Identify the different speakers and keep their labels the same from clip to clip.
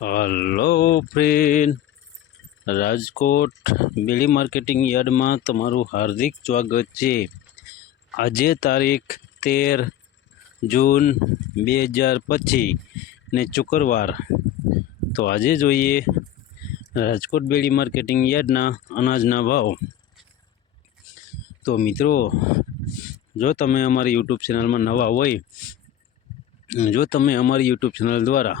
Speaker 1: Hello friend. Rajkot બેલી marketing યાર્ડમાં તમારું હાર્દિક સ્વાગત છે. આજે તારીખ તેર જૂન બે હજાર પચીસ ને શુક્રવાર. તો આજે જોઈએ રાજકોટ બેડી માર્કેટિંગ યાર્ડના અનાજના ભાવ. તો મિત્રો, જો તમે અમારી યુટ્યુબ ચેનલમાં નવા હોય, જો તમે અમારી યુટ્યુબ ચેનલ દ્વારા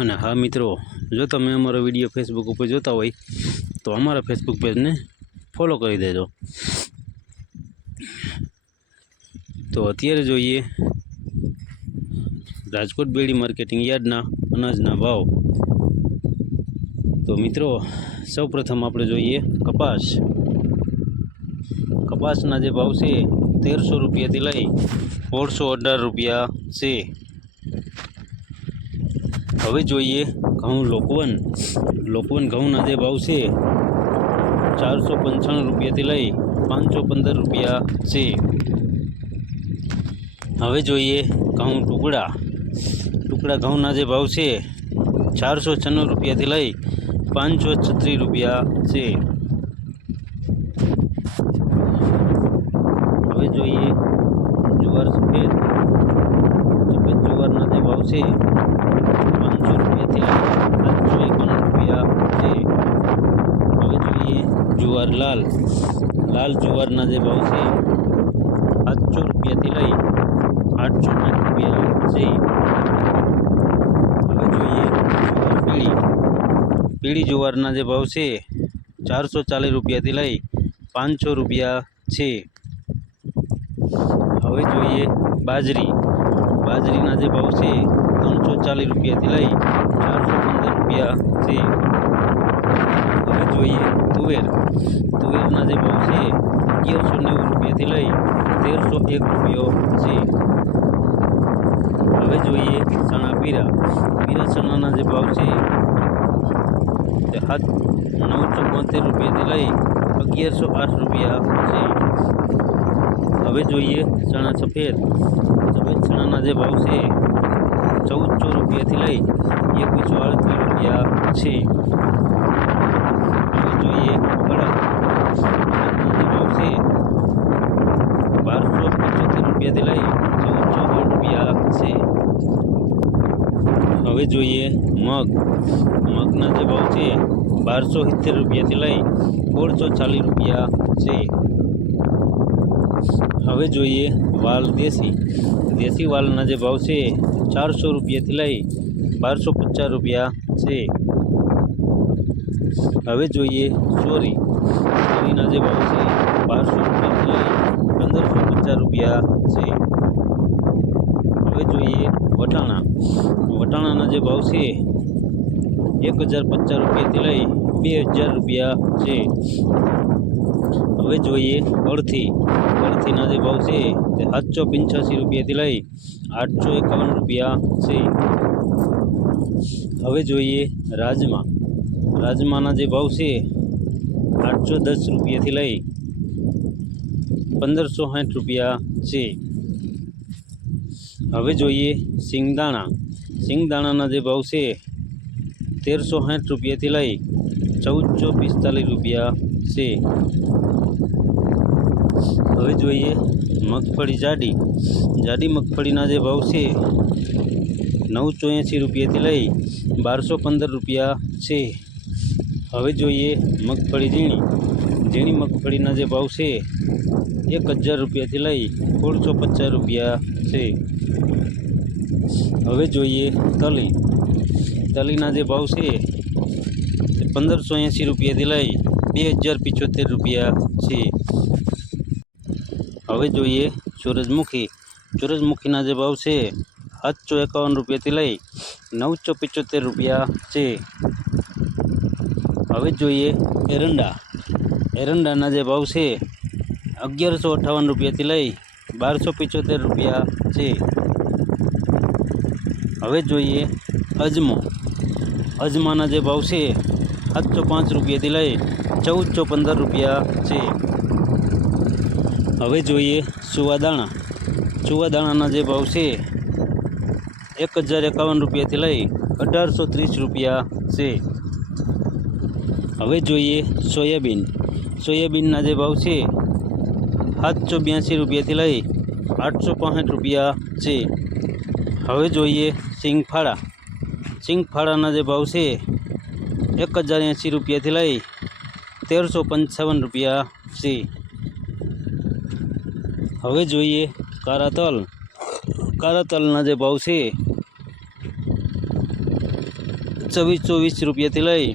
Speaker 1: અને હા મિત્રો, જો તમે અમારો વીડિયો ફેસબુક ઉપર જોતા હોય, તો અમારા ફેસબુક પેજને ફોલો કરી દેજો. તો અત્યારે જોઈએ, રાજકોટ બેડી માર્કેટિંગ યાર્ડના અનાજના ભાવ. તો મિત્રો સૌ પ્રથમ આપણે જોઈએ કપાસ. કપાસના જે ભાવ છે, તેરસો રૂપિયાથી લઈ સોળસો અઢાર રૂપિયા છે. હવે જોઈએ ઘઉં લોકવન. લોકવન ઘઉંના જે ભાવ છે, ચારસો પંચાણું રૂપિયાથી લઈ પાંચસો પંદર રૂપિયા છે. હવે જોઈએ ઘઉં ટુકડા. ટુકડા ઘઉંના જે ભાવ છે, ચારસો છન્નું રૂપિયાથી લઈ પાંચસો છત્રીસ રૂપિયા છે હવે જોઈએ જુવાર સફેદ સફેદ જુવારના જે ભાવ છે પાંચસો રૂપિયાથી સાતસો એકાવન રૂપિયા છે હવે જોઈએ જુવાર લાલ લાલ જુવારના જે ભાવ છે સાતસો રૂપિયાથી લઈ આઠસો આઠ રૂપિયા છે હવે જોઈએ જુવાર પીળી પીળી જુવારના જે ભાવ છે ચારસો ચાલીસ રૂપિયાથી લઈ પાંચસો રૂપિયા છે હવે જોઈએ બાજરી બાજરીના જે ભાવ છે ત્રણસો ચાલીસ રૂપિયાથી લઈ ચારસો પંદર રૂપિયા છે હવે જોઈએ તુવેર. તુવેરના જે ભાવ છે, અગિયારસો નેવું રૂપિયાથી લઈ તેરસો એક રૂપિયો છે. હવે જોઈએ ચણા પીરા. પીરા ચણાના જે ભાવ છે હાથ નવસો બોતેર રૂપિયાથી લઈ અગિયારસો આઠ રૂપિયા છે. હવે જોઈએ ચણા સફેદ. સફેદ ચણાના જે ભાવ છે ચૌદસો રૂપિયાથી લઈ એકવીસો અડત્રીસ રૂપિયા છે. જોઈએ ભાવ છે. બારસો પંચોતેર રૂપિયાથી લઈ ચૌદસો રૂપિયા છે. હવે જોઈએ મગ. મગના જે ભાવ છે, બારસો સિત્તેર રૂપિયાથી લઈ સોળસો ચાલીસ રૂપિયા છે. હવે જોઈએ વાલ દેશી. દેશી વાલના જે ભાવ છે, ચારસો રૂપિયાથી લઈ બારસો પચાસ રૂપિયા છે. હવે જોઈએ ચોરી. ચોરીના જે ભાવ છે, બારસો રૂપિયાથી લઈ પંદરસો પચાસ રૂપિયા છે. હવે જોઈએ વટાણા. વટાણાના જે ભાવ છે, એક હજાર પચાસ રૂપિયાથી લઈ બે હજાર રૂપિયા છે. હવે જોઈએ અડથી અડથીના જે ભાવ છે તે સાતસો પંચ્યાસી રૂપિયાથી લઈ આઠસો એકાવન રૂપિયા છે. હવે જોઈએ રાજમા. રાજમાના જે ભાવ છે આઠસો દસ રૂપિયાથી લઈ પંદરસો સાઠ રૂપિયા છે. હવે જોઈએ સિંગદાણા. સિંગદાણાના જે ભાવ છે તેરસો સાઠ રૂપિયાથી લઈ ચૌદસો પિસ્તાલીસ રૂપિયા છે. હવે જોઈએ મગફળી જાડી. જાડી મગફળીના જે ભાવ છે નવસો એંસી રૂપિયાથી લઈ બારસો પંદર રૂપિયા છે. હવે જોઈએ મગફળી ઝીણી. ઝીણી મગફળીના જે ભાવ છે, એક હજાર રૂપિયાથી લઈ સોળસો પચાસ રૂપિયા છે. હવે જોઈએ તલી. તલીના જે ભાવ છે તે પંદરસો એંસી રૂપિયાથી લઈ બે હજાર પિચોતેર રૂપિયા છે. હવે જોઈએ સૂરજમુખી સૂરજમુખીના જે ભાવ છે, સાતસો એકાવન રૂપિયાથી લઈ નવસો પિચોતેર રૂપિયા છે. હવે જોઈએ એરંડા. એરંડાના જે ભાવ છે, અગિયારસો અઠ્ઠાવન રૂપિયાથી લઈ બારસો પિચોતેર રૂપિયા છે. હવે જોઈએ અજમો. અજમાના જે ભાવ છે સાતસો પાંચ રૂપિયાથી લઈ ચૌદસો પંદર રૂપિયા છે. હવે જોઈએ સુવાદાણા સુવાદાણાના જે ભાવ છે, એક હજાર એકાવન રૂપિયાથી લઈ અઢારસો ત્રીસ રૂપિયા છે. હવે જોઈએ સોયાબીન. સોયાબીનના જે ભાવ છે, સાતસો બ્યાસી રૂપિયાથી લઈ આઠસો પાંસઠ રૂપિયા છે. હવે જોઈએ સિંગફાળા. સિંગફાળાના જે ભાવ છે એક હજાર એંસી રૂપિયાથી લઈ તેરસો પંચાવન રૂપિયા છે હવે જોઈએ કારાતલ. કારાતલના જે ભાવ છે, છવ્વીસો વીસ રૂપિયાથી લઈ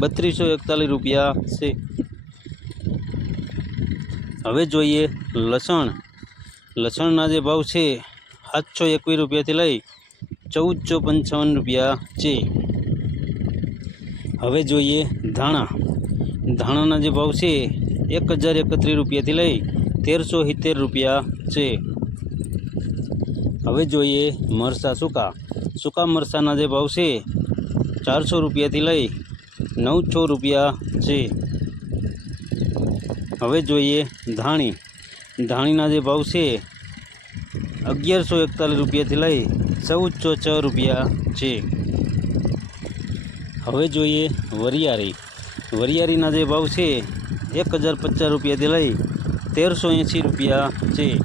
Speaker 1: બત્રીસો એકતાલીસ રૂપિયા છે. હવે જોઈએ લસણ. લસણના જે ભાવ છે, સાતસો એકવીસ રૂપિયાથી લઈ ચૌદસો પંચાવન રૂપિયા છે. હવે જોઈએ ધાણા. ધાણાના જે ભાવ છે, એક હજાર એકત્રીસ રૂપિયાથી લઈ તેરસો સિત્તેર રૂપિયા છે. હવે જોઈએ મરસા સૂકા. સૂકા મરસાના જે ભાવ છે, ચારસો રૂપિયાથી લઈ નવસો રૂપિયા છે. હવે જોઈએ ધાણી. ધાણીના જે ભાવ છે, અગિયારસો એકતાલીસ રૂપિયાથી લઈ ચૌદસો છ રૂપિયા છે. હવે જોઈએ વરિયાળી. વરિયાળીના જે ભાવ છે, એક હજાર પચાસ રૂપિયાથી લઈ તેરસો એંસી રૂપિયા છે.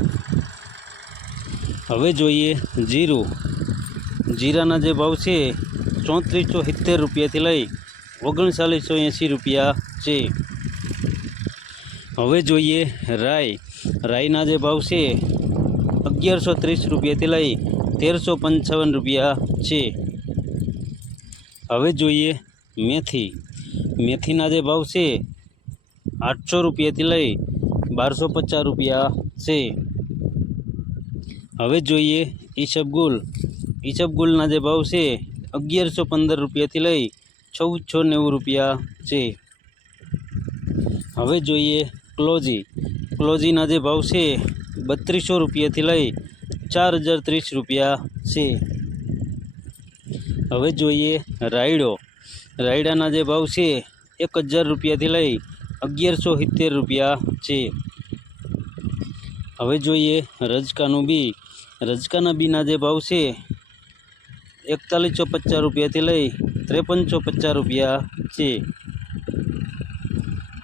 Speaker 1: હવે જોઈએ જીરું. જીરાના જે ભાવ છે, ચોત્રીસો સિત્તેર રૂપિયાથી લઈ ઓગણચાલીસો એંસી રૂપિયા છે. હવે જોઈએ રાઈ. રાઈના જે ભાવ છે, અગિયારસો ત્રીસ રૂપિયાથી લઈ તેરસો પંચાવન રૂપિયા છે. હવે જોઈએ મેથી. મેથીના જે ભાવ છે, આઠસો રૂપિયાથી લઈ બારસો પચાસ રૂપિયા છે. હવે જોઈએ ઈસબગુલ ઈસબગુલના જે ભાવ છે, અગિયારસો પંદર રૂપિયાથી લઈ ચૌદસો નેવું રૂપિયા છે. હવે જોઈએ ક્લોજી. ક્લોજીના જે ભાવ છે, બત્રીસો રૂપિયાથી લઈ ચાર હજાર ત્રીસ રૂપિયા છે. હવે જોઈએ રાયડો. રાયડાના જે ભાવ છે, એક હજાર રૂપિયાથી લઈ અગિયારસો સિત્તેર રૂપિયા છે. હવે જોઈએ રજકાનું બી. રજકાના બીના જે ભાવ છે, એકતાલીસો પચાસ રૂપિયાથી લઈ ત્રેપનસો પચાસ રૂપિયા છે.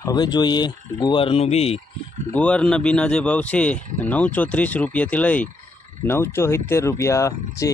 Speaker 1: હવે જોઈએ ગુવારનું બી. ગુવારના બીના જે ભાવ છે, નવસો ત્રીસ રૂપિયાથી લઈ નવસો સિત્તેર રૂપિયા છે.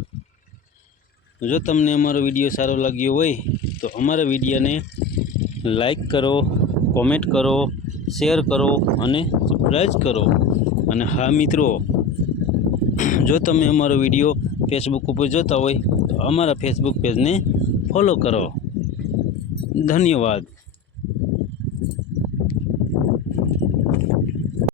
Speaker 1: જો તમને અમારો વીડિયો સારો લાગ્યો હોય, તો અમારા વિડીયોને લાઈક કરો, કોમેન્ટ કરો, શેર કરો અને સબસ્ક્રાઈબ કરો. અને હા મિત્રો, જો તમે અમારો વીડિયો ફેસબુક ઉપર જોતા હોય, તો અમારા ફેસબુક પેજને ફોલો કરો. ધન્યવાદ.